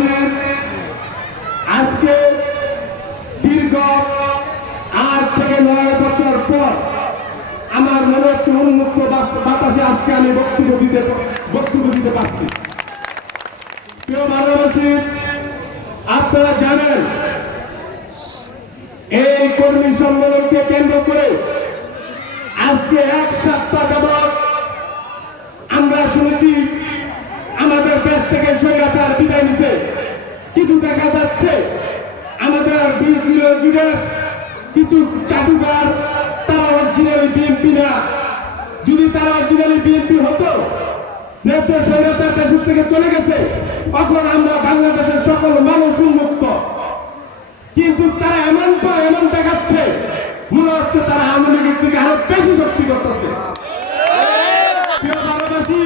বাংলাদেশের আজকে দীর্ঘ 8 থেকে 9 বছর পর আমার মনে হচ্ছে উন্মুক্ত বাতাসে আজকে আমি বক্তব্য দিতে পারছি। প্রিয় বাংলাদেশী, আপনারা জানেন এই কর্মী সম্মেলনকে কেন্দ্র করে আজকে 1 সপ্তাহ যাবৎ আমরা শুনেছি আমাদের দেশ থেকে স্বৈরাচার বিদায় নিতে, কিন্তু দেখা যাচ্ছে আমাদের বিরোধীদের কিছু জাদুঘর তারা অরিজিনালি বিএনপি না। যদি তারা অরিজিনালি বিএনপি হতো, যেহেতু স্বৈরাচার দেশ থেকে চলে গেছে, এখন আমরা বাংলাদেশের সকল মানুষ উন্মুক্ত। কিন্তু তারা এমন দেখাচ্ছে মনে হচ্ছে তারা আওয়ামী লীগের থেকে আরো বেশি শক্তি করতেছে। প্রিয় বাংলাদেশী,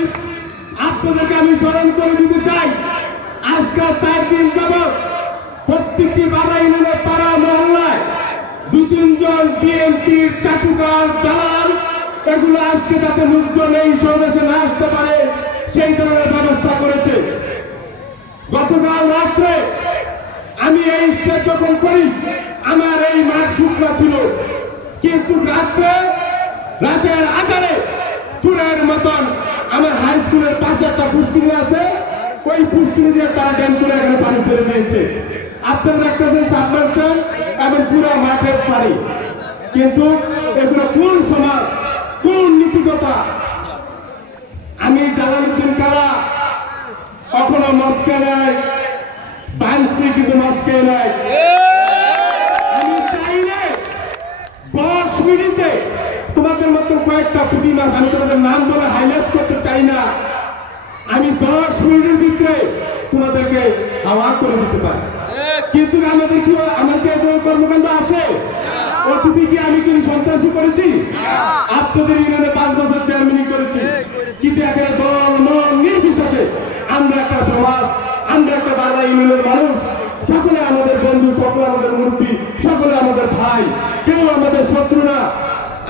আপনাদেরকে আমি স্মরণ করে দিতে চাই, আজকাল 4 দিন যাবৎ প্রত্যেকটি বাড়া ইউনিয়নের পাড়া মহল্লায় 2-3 জন বিএনপির চাটুকার দালাল এগুলো আজকে যাতে লোকজন এই সমাবেশে না আসতে পারে সেই ধরনের ব্যবস্থা করেছে। গতকাল রাত্রে আমি এই স্টেজ যখন করি আমার এই মাঠ শুকনা ছিল, কিন্তু রাতের আধারে চুরের মতন আমার হাই স্কুলের পাশে একটা পুষ্করিণী আছে, ওই পুষ্করিণী দিয়ে তারা ড্যাম করে এখানে পানি ফেলে দিয়েছে। আপনারা দেখতেছেন সাবমার্সেল এবং পুরো মাঠের পানি, কিন্তু এগুলো কোন সমাজ, কোন নীতিকতা? আমি জালালউদ্দিন কারা কখনো মস্কে নাই, বাংসি কিন্তু মস্কে নাই। আমি চাইলে 10 মিনিটে তোমাদের মতো কয়েকটা পুঁটি মাছ, আমি তোমাদের নাম বলে হাইলাইট করতে চাই না, আমি 10 মিনিটের ভিতরে তোমাদেরকে হাওয়া করে দিতে পারি। কিন্তু আমাদের কর্মকাণ্ড আছে, ওটুপি কি আমি কি সন্ত্রাসী করেছি? আপনাদের ইউনিয়নে 5 বছর চেয়ারম্যানই করেছি, কিন্তু এখানে দল মন নির্বিশেষে আমরা একটা সমাজ, আমরা একটা বাংলা ইউনিয়নের মানুষ, সকলে আমাদের বন্ধু, সকলে আমাদের মুরব্বী, সকলে আমাদের ভাই, কেউ আমাদের শত্রু না।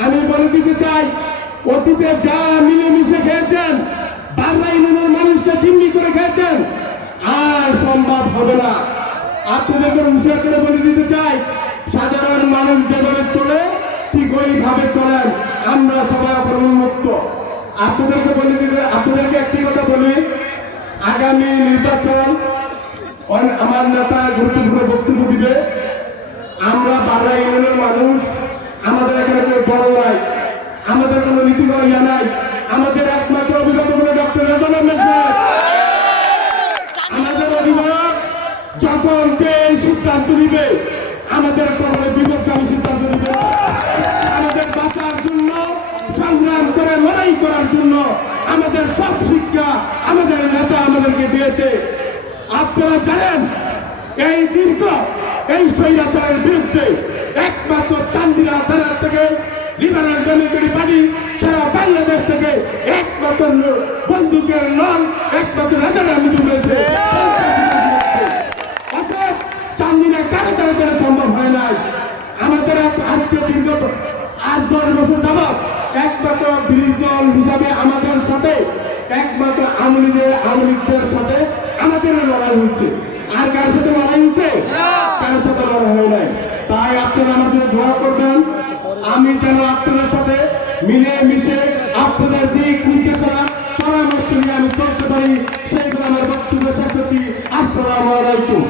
আমি বলে দিতে চাই, অতীতে যা মিলেমিশে খেয়েছেন, বাংলা ইউনিয়নের মানুষকে জিম্মি করে খেয়েছেন, আর সম্ভব হবে না। আপনাদেরকে হুঁশিয়ার করে বলে দিতে চাই, সাধারণ মানুষ যেভাবে চলে ঠিক ওইভাবে চলেন, আমরা সবাই এখন উন্মুক্ত। আপনাদেরকে একটি কথা বলি, আগামী নির্বাচন আমার নেতা গুরুত্বপূর্ণ বক্তব্য দিবে। আমরা বাংলা ইউনিয়নের মানুষ, আমাদের এখানে কোনো দল নাই, আমাদের কোনো নীতিগত ইয়া নাই, আমাদের একমাত্র অভিভাবক হলো ডক্টর রেজাউল আহমেদ সাহেব। আমাদের অভিভাবক যখন যে সিদ্ধান্ত নিবে, আমাদের কোনো বিপদগামী সিদ্ধান্ত নিবে না। আমাদের বাঁচার জন্য, সংগ্রাম করে লড়াই করার জন্য আমাদের সব শিক্ষা আমাদের নেতা আমাদেরকে দিয়েছে। আপনারা জানেন এই দীর্ঘ এই স্বৈরাচারের বিরুদ্ধে একমাত্র চান্দিনা থানার থেকে লিবারেল ডেমোক্রেটিক পার্টি সারা বাংলাদেশ থেকে একমাত্র বন্দুকের নন, একমাত্র রাজার মৃত্যু হয়েছে। অর্থাৎ চান্দিনা কারো দ্বারা সম্ভব হয় নাই। আমাদের আজকে দীর্ঘ 8-10 বছর যাবৎ একমাত্র বিরোধী দল হিসাবে আমাদের সাথে একমাত্র আওয়ামী লীগদের সাথে আমাদের লড়াই হচ্ছে। আর কার সাথে লড়াই হচ্ছে? কারোর সাথে লড়াই হয় নাই। তাই আপনারা আমার জন্য দোয়া করবেন, আমি যেন আপনাদের সাথে মিলে মিশে আপনাদের দিক নির্দেশনা পরামর্শ নিয়ে আমি চলতে পারি, সেইগুলো আমার বক্তব্য শেষ করছি। আসসালামু আলাইকুম।